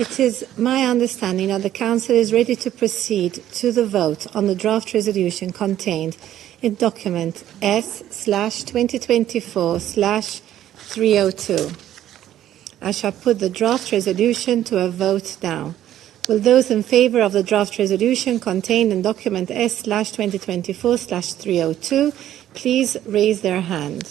It is my understanding that the Council is ready to proceed to the vote on the draft resolution contained in document S/2024/302. I shall put the draft resolution to a vote now. Will those in favour of the draft resolution contained in document S/2024/302 please raise their hand?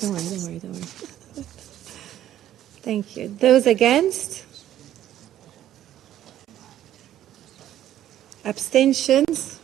Don't worry. Thank you. Those against? Abstentions?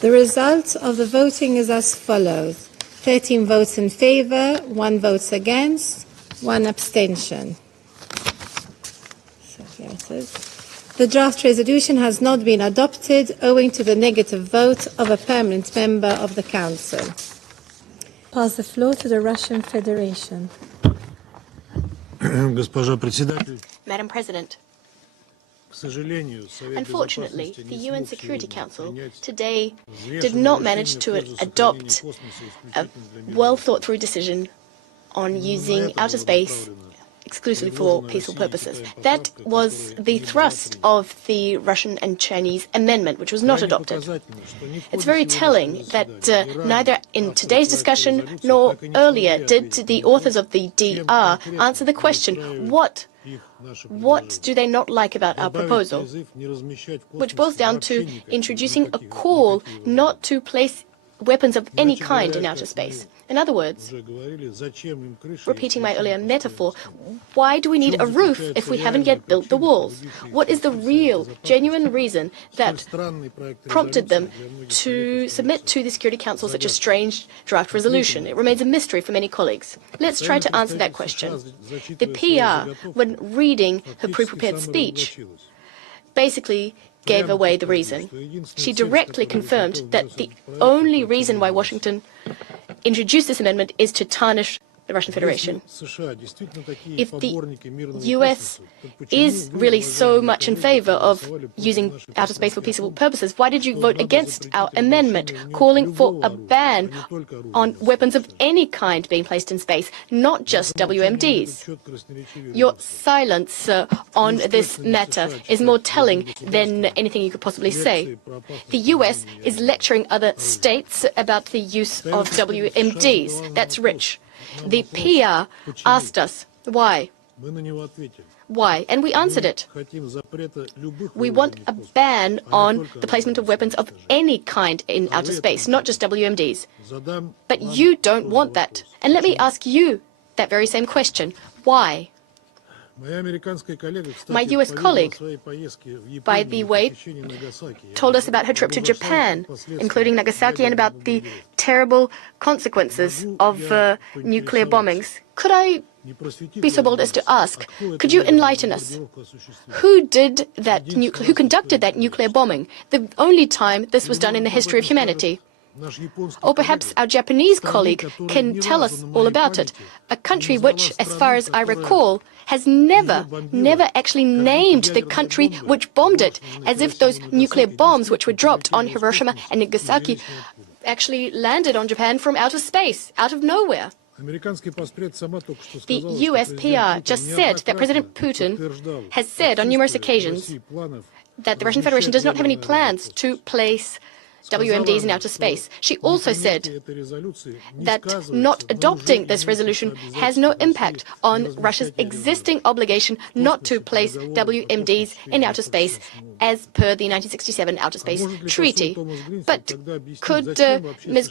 The result of the voting is as follows. 13 votes in favour, 1 vote against, 1 abstention. So here it is. The draft resolution has not been adopted owing to the negative vote of a permanent member of the Council. Pass the floor to the Russian Federation. Madam President, unfortunately, the UN Security Council today did not manage to adopt a well-thought-through decision on using outer space exclusively for peaceful purposes. That was the thrust of the Russian and Chinese amendment, which was not adopted. It's very telling that neither in today's discussion nor earlier did the authors of the DR answer the question, what do they not like about our proposal? Which boils down to introducing a call not to place weapons of any kind in outer space. In other words, repeating my earlier metaphor, why do we need a roof if we haven't yet built the walls? What is the real, genuine reason that prompted them to submit to the Security Council such a strange draft resolution? It remains a mystery for many colleagues. Let's try to answer that question. The PR, when reading her pre-prepared speech, basically gave away the reason. She directly confirmed that the only reason why Washington introduced this amendment is to tarnish the Russian Federation. If the US is really so much in favor of using outer space for peaceful purposes, why did you vote against our amendment calling for a ban on weapons of any kind being placed in space, not just WMDs? Your silence on this matter is more telling than anything you could possibly say. The US is lecturing other states about the use of WMDs. That's rich. The PR asked us why. Why? And we answered it. We want a ban on the placement of weapons of any kind in outer space, not just WMDs. But you don't want that. And let me ask you that very same question. Why? My US colleague, by the way, told us about her trip to Japan, including Nagasaki, and about the terrible consequences of nuclear bombings. Could I be so bold as to ask, could you enlighten us? Who conducted that nuclear bombing? The only time this was done in the history of humanity. Or perhaps our Japanese colleague can tell us all about it. A country which, as far as I recall, has never actually named the country which bombed it, as if those nuclear bombs which were dropped on Hiroshima and Nagasaki actually landed on Japan from outer space, out of nowhere. The US PR just said that President Putin has said on numerous occasions that the Russian Federation does not have any plans to place WMDs in outer space. She also said that not adopting this resolution has no impact on Russia's existing obligation not to place WMDs in outer space as per the 1967 Outer Space Treaty. But could Ms.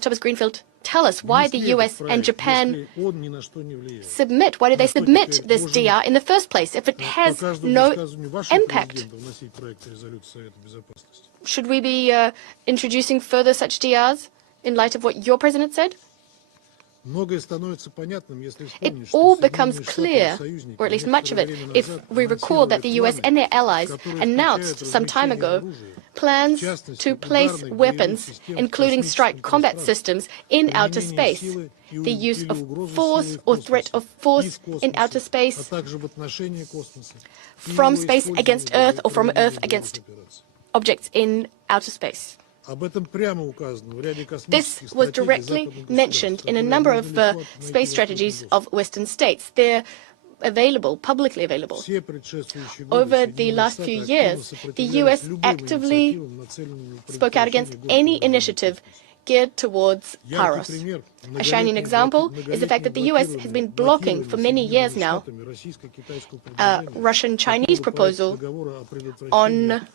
Thomas Greenfield tell us why the US and Japan why did they submit this DR in the first place if it has no impact? Should we be introducing further such DRs in light of what your president said? It all becomes clear, or at least much of it, if we recall that the US and their allies announced some time ago plans to place weapons, including strike combat systems, in outer space. The use of force or threat of force in outer space, from space against Earth or from Earth against objects in outer space. This was directly mentioned in a number of space strategies of Western states. They're available, publicly available. Over the last few years, the US actively spoke out against any initiative geared towards Paros. A shining example is the fact that the US has been blocking for many years now a Russian-Chinese proposal on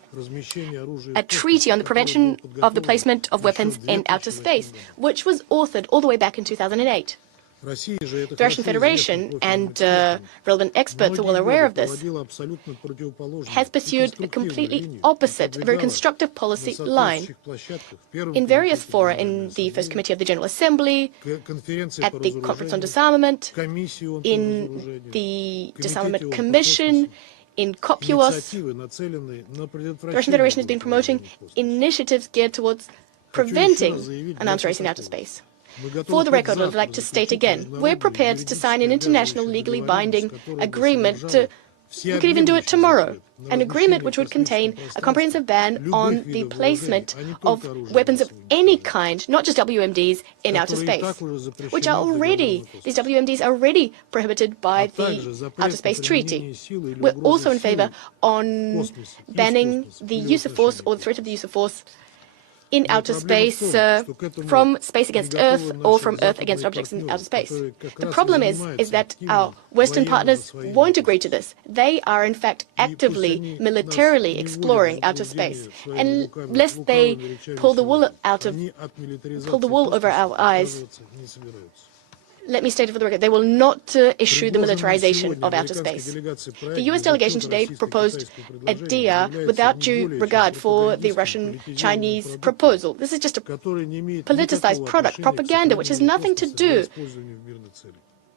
a treaty on the prevention of the placement of weapons in outer space, which was authored all the way back in 2008. The Russian Federation, and relevant experts are well aware of this, has pursued a completely opposite, a very constructive policy line. In various fora, in the First Committee of the General Assembly, at the Conference on Disarmament, in the Disarmament Commission, in COPUOS, the Russian Federation has been promoting initiatives geared towards preventing an arms race in outer space. For the record, I would like to state again, we're prepared to sign an international legally binding agreement. We could even do it tomorrow. An agreement which would contain a comprehensive ban on the placement of weapons of any kind, not just WMDs, in outer space, which are already, these WMDs are already prohibited by the Outer Space Treaty. We're also in favor on banning the use of force or the threat of the use of force in outer space, from space against Earth or from Earth against objects in outer space. The problem is that our Western partners won't agree to this. They are, in fact, actively, militarily exploring outer space. And lest they pull the wool over our eyes, let me state it for the record, they will not issue the militarization of outer space. The US delegation today proposed a DIA without due regard for the Russian-Chinese proposal. This is just a politicized product, propaganda, which has nothing to do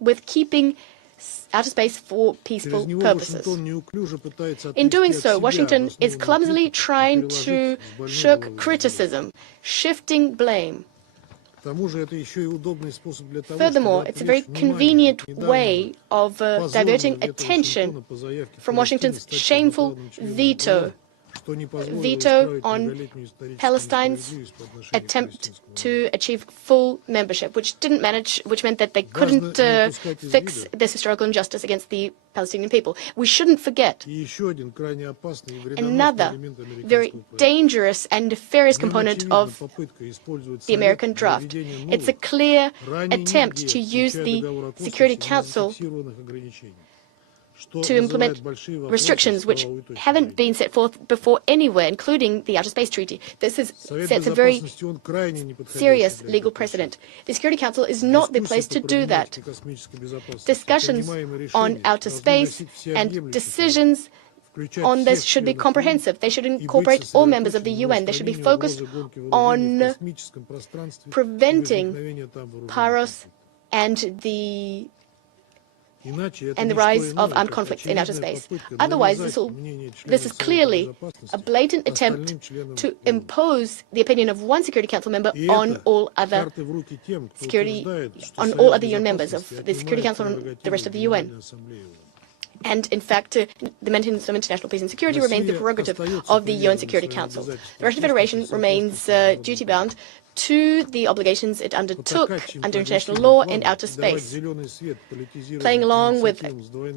with keeping outer space for peaceful purposes. In doing so, Washington is clumsily trying to shirk criticism, shifting blame. Furthermore, it's a very convenient way of diverting attention from Washington's shameful veto on Palestine's attempt to achieve full membership, which meant that they couldn't fix this historical injustice against the Palestinian people. We shouldn't forget another very dangerous and nefarious component of the American draft. It's a clear attempt to use the Security Council to implement restrictions which haven't been set forth before anywhere, including the Outer Space Treaty. This sets a very serious legal precedent. The Security Council is not the place to do that. Discussions on outer space and decisions on this should be comprehensive. They should incorporate all members of the UN. They should be focused on preventing Paros and the rise of armed conflicts in outer space. Otherwise, this is clearly a blatant attempt to impose the opinion of one Security Council member on all other UN members of the Security Council and the rest of the UN. And in fact, the maintenance of international peace and security remains the prerogative of the UN Security Council. The Russian Federation remains duty-bound to the obligations it undertook under international law in outer space, playing along with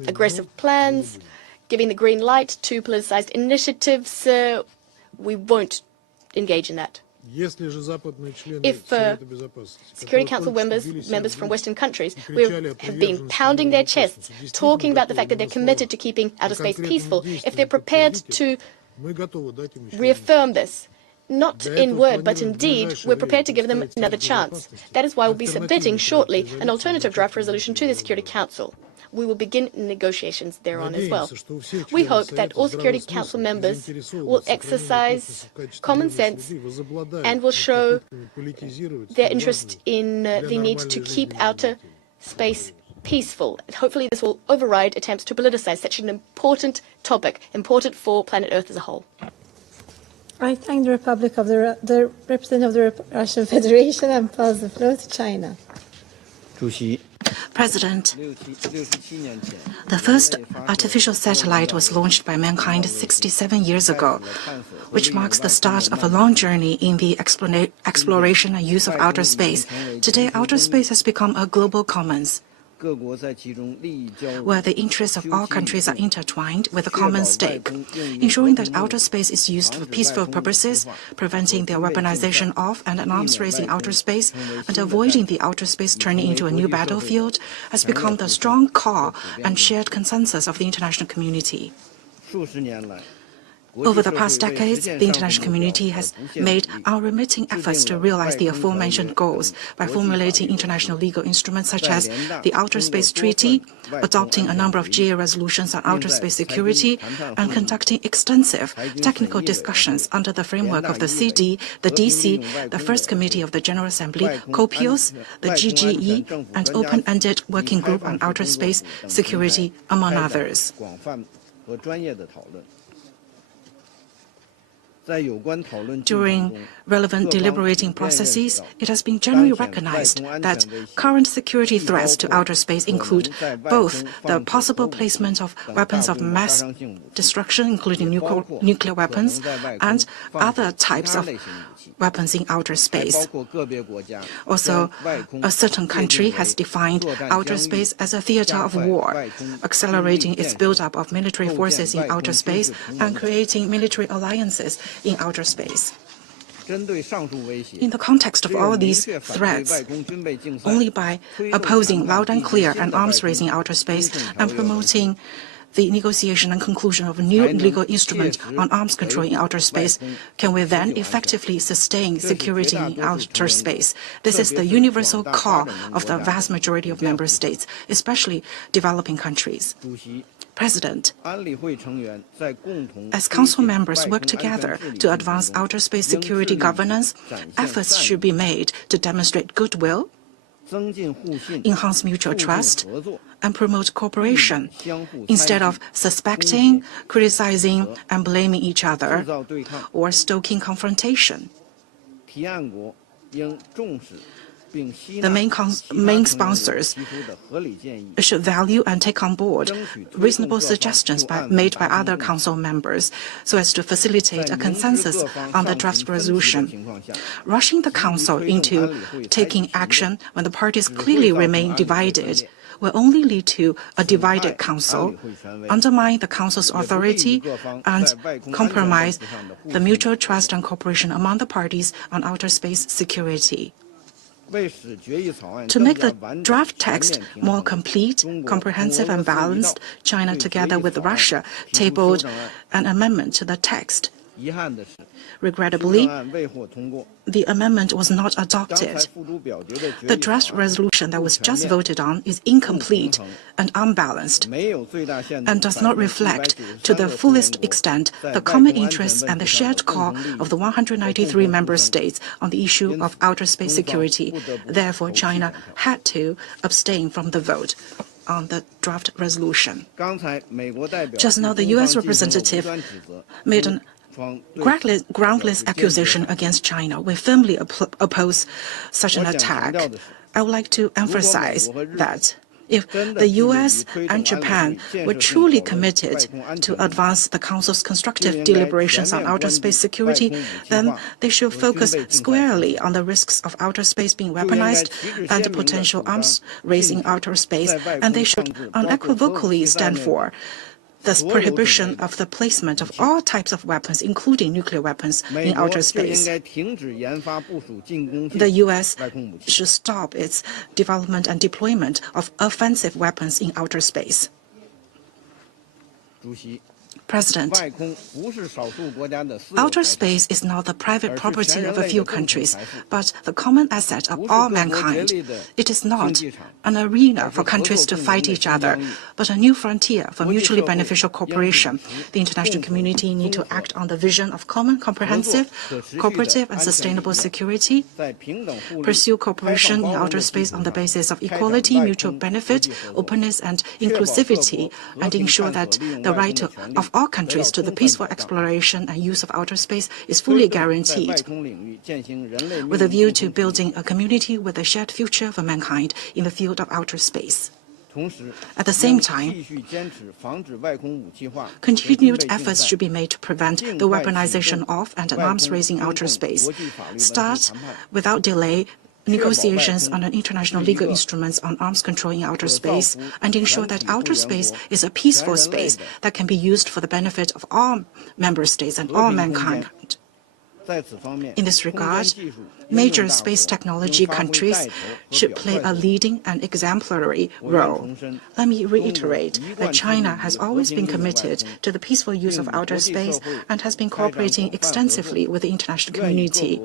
aggressive plans, giving the green light to politicized initiatives. We won't engage in that. If Security Council members from Western countries have been pounding their chests, talking about the fact that they're committed to keeping outer space peaceful, if they're prepared to reaffirm this, not in word, but in deed, we're prepared to give them another chance. That is why we'll be submitting shortly an alternative draft resolution to the Security Council. we will begin negotiations thereon as well. We hope that all Security Council members will exercise common sense and will show their interest in the need to keep outer space peaceful. Hopefully this will override attempts to politicize such an important topic, important for planet Earth as a whole. I thank the representative of the Russian Federation and pass the floor to China. President, the first artificial satellite was launched by mankind 67 years ago, which marks the start of a long journey in the exploration and use of outer space. Today, outer space has become a global commons, where the interests of all countries are intertwined with a common stake, ensuring that outer space is used for peaceful purposes, preventing the weaponization of and an arms race in outer space, and avoiding the outer space turning into a new battlefield, has become the strong call and shared consensus of the international community. Over the past decades, the international community has made unremitting efforts to realize the aforementioned goals by formulating international legal instruments such as the Outer Space Treaty, adopting a number of GA resolutions on outer space security, and conducting extensive technical discussions under the framework of the CD, the DC, the First Committee of the General Assembly, COPIOS, the GGE, and Open-Ended Working Group on Outer Space Security, among others. During relevant deliberating processes, it has been generally recognized that current security threats to outer space include both the possible placement of weapons of mass destruction, including nuclear weapons, and other types of weapons in outer space. Also, a certain country has defined outer space as a theater of war, accelerating its buildup of military forces in outer space and creating military alliances in outer space. In the context of all these threats, only by opposing loud and clear an arms race in outer space and promoting the negotiation and conclusion of a new legal instrument on arms control in outer space can we then effectively sustain security in outer space. This is the universal call of the vast majority of member states, especially developing countries. President, as Council members work together to advance outer space security governance, efforts should be made to demonstrate goodwill, enhance mutual trust, and promote cooperation, instead of suspecting, criticizing, and blaming each other, or stoking confrontation. The main sponsors should value and take on board reasonable suggestions made by other Council members so as to facilitate a consensus on the draft resolution. Rushing the Council into taking action when the parties clearly remain divided will only lead to a divided Council, undermine the Council's authority, and compromise the mutual trust and cooperation among the parties on outer space security. To make the draft text more complete, comprehensive, and balanced, China, together with Russia, tabled an amendment to the text. Regrettably, the amendment was not adopted. The draft resolution that was just voted on is incomplete and unbalanced, and does not reflect to the fullest extent the common interests and the shared call of the 193 member states on the issue of outer space security. Therefore, China had to abstain from the vote on the draft resolution. Just now, the U.S. representative made an groundless accusation against China. We firmly oppose such an attack. I would like to emphasize that if the U.S. and Japan were truly committed to advance the Council's constructive deliberations on outer space security, then they should focus squarely on the risks of outer space being weaponized and the potential arms race in outer space, and they should unequivocally stand for the prohibition of the placement of all types of weapons, including nuclear weapons, in outer space. The U.S. should stop its development and deployment of offensive weapons in outer space. President, outer space is not the private property of a few countries, but the common asset of all mankind. It is not an arena for countries to fight each other, but a new frontier for mutually beneficial cooperation. The international community needs to act on the vision of common, comprehensive, cooperative, and sustainable security, pursue cooperation in outer space on the basis of equality, mutual benefit, openness, and inclusivity, and ensure that the right of all countries to the peaceful exploration and use of outer space is fully guaranteed, with a view to building a community with a shared future for mankind in the field of outer space. At the same time, continued efforts should be made to prevent the weaponization of and arms race in outer space. Start without delay negotiations on an international legal instruments on arms control in outer space, and ensure that outer space is a peaceful space that can be used for the benefit of all member states and all mankind. In this regard, major space technology countries should play a leading and exemplary role. Let me reiterate that China has always been committed to the peaceful use of outer space and has been cooperating extensively with the international community.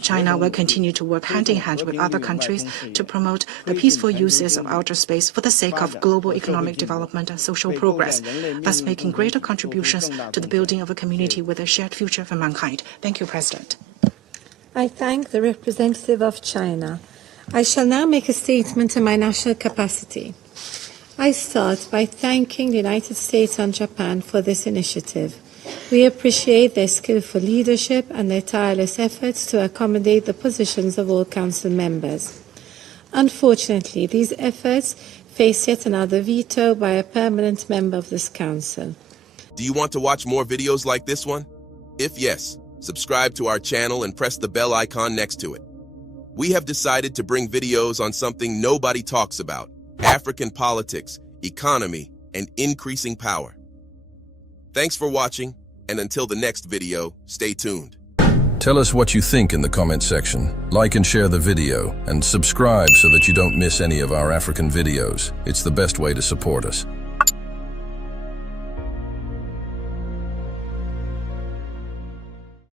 China will continue to work hand in hand with other countries to promote the peaceful uses of outer space for the sake of global economic development and social progress, thus making greater contributions to the building of a community with a shared future for mankind. Thank you, President. I thank the representative of China. I shall now make a statement in my national capacity. I start by thanking the United States and Japan for this initiative. We appreciate their skillful leadership and their tireless efforts to accommodate the positions of all Council members. Unfortunately, these efforts face yet another veto by a permanent member of this Council. Do you want to watch more videos like this one? If yes, subscribe to our channel and press the bell icon next to it. We have decided to bring videos on something nobody talks about: African politics, economy, and increasing power. Thanks for watching, and until the next video, stay tuned. Tell us what you think in the comment section. Like and share the video, and subscribe so that you don't miss any of our African videos. It's the best way to support us.